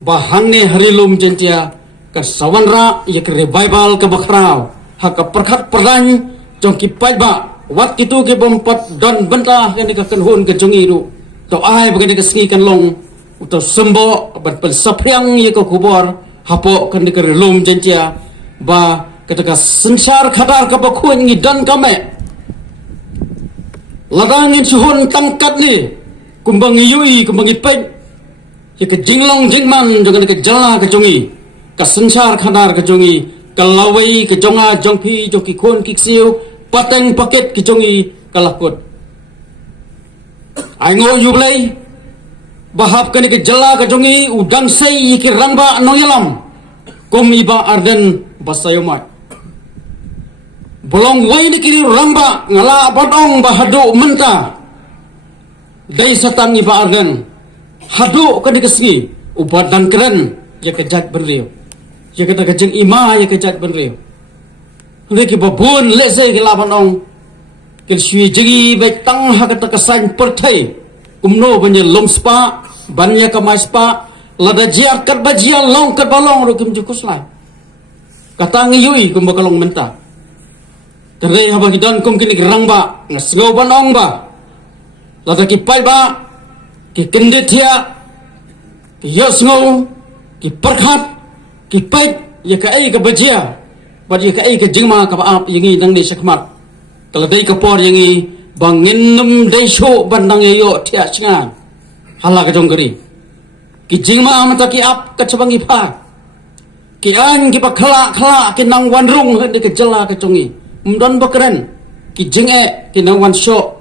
Bahangnya hari lum jentia ke sawanra ya ke revival ke bakrau hak perkat perang jong ki ba wat itu ke bompat don bentah kan ke kenhun ke jongi ru to ai bagai ke sengi kan long uto sembo ban sapriang ya ke kubor hapo kan ke lum jentia ba ketika sensar kadar ke bakun ngi dan kame ladangin suhun tangkat ni kumbang yui kumbang ipek ya ke jinglong jingman jangan ke jala ke jongi ke sensar khadar ke jongi ke lawai ke jonga jongpi joki kon kiksiu pateng paket ke jongi ke lakut ai ngo yublai bahap ke jala ke jongi udang sei ke ranba noyalam komi ba arden basayomai bolong wai ni kiri ramba ngala badong bahadu menta dai satang iba arden hadu kan dikasih ubat dan keren ya kejat berliu ya kata kejeng ima ya kejat berliu leki babun lese ke laban ong ke sui jegi betang ha kata kesan pertai kumno banya long spa banya kamai spa lada jiak kat bajia long kat balong ro kim jukus lai kata ngiyui kum bakalong menta tere haba kidan kum kini rangba ngasgo ban ong ba lada kipai ba ki kendit dia ki yosngo ki perkhat ki pek ya ka ai ka bajia bad ya ka ai ka jingma ka baap yangi nang ni sakmat kalau dai ka por yangi bangin num dai sho bandang yo thia chinga hala ka jonggeri ki jingma mata ki ap ka chabangi pha ki an ki pakhala khala ki nang wan rung he ka jala ka jongi mdon bakren ki jinge ki nang wan sho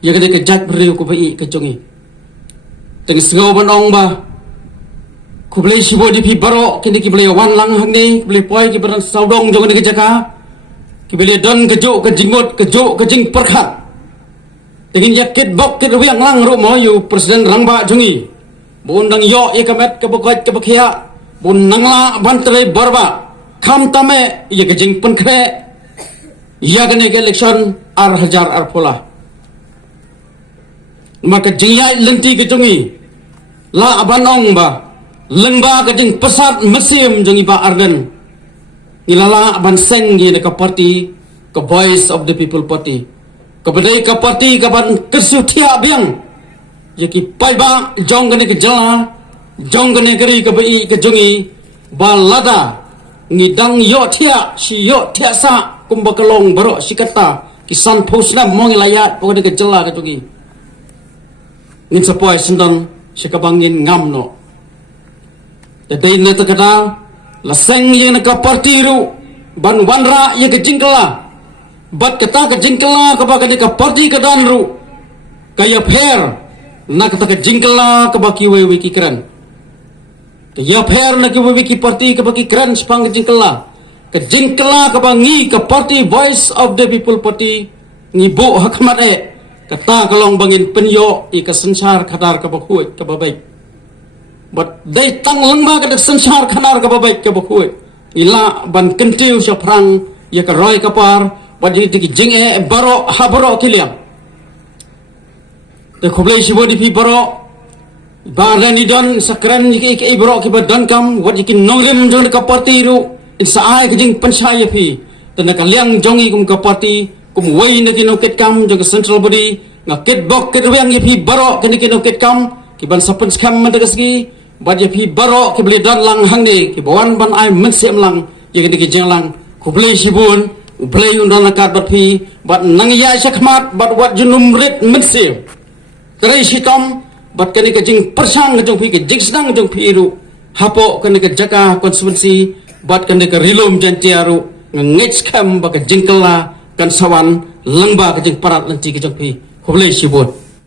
ya kada kejat beriu ku bai ke jongi teng sengau banong ba ku blai sibo di pi baro kini ki blai wan lang hang ni blai poi ki barang saudong jong ke jaka ki blai don kejuk ke jingot kejuk ke jing perkhat tengin yakit bok ke wiang lang ru mo yu presiden rangba jongi bundang yo ye kamet ke bokot ke bakhia bun nangla bantre barba kham tame ye ke jing penkre ya gane ke election ar hajar ar pola maka jingyai lenti ke jongi la abanong ba lengba ke jing pesat mesim jongi ba arden ilala aban seng gi de ka party ke voice of the people party ke bedai ka party ka ban kesutia biang yaki pai ba jong gane ke jala jong gane keri ke bai ke jongi ba lada ngidang yo thia si yo thia sa kumba kalong baro sikata kisan posna mong layat pokok ke jala ke jongi ngin sapoi sendon sikabangin ngamno tadai na takada laseng ye na ka party ru ban wanra ye ke jingkala bat kata ke jingkala ka ba ka party ka dan ru kaya pher na kata ke jingkala ka ba ki we ki kran kaya pher na ki we ki party ka ba ki kran spang ke jingkala ka ba ngi ka party voice of the people party ngi bo hakmat e kata kalong bangin penyo ika sensar khadar ka bakhuy ka babay but dai tang langba ka sensar khadar ka babay ka bakhuy ila ban kentiu sa prang ya ka roy ka par badi tiki jinge baro habaro kiliam de khoblai sibo di pi baro ba rani don sakran ki ke baro ki badan kam wat ki nongrim jong ka party ru insa ai ka jing pansaya pi tan ka liang jongi kum ka party kum wai na kino ket kam jong central body ngakit bok ket wiang yepi baro kini kino ket kam ki ban sapen skam madagasgi bad yepi baro ki beli dan lang hang ni ki bawan ban ai mensem lang ye kini ki jeng lang ku beli sibun beli undan akat bat pi bat nang ya sakmat bat wat junum rit mensem trai sitom bat kini ke jing persang jong pi ke jing sedang jong pi ru hapo kini ke jaka konsumensi bat kini ke rilum jantiaru ngech kam ba ke jingkala kan sawan lengba ke jing parat lenti ke jong pi khoblai sibun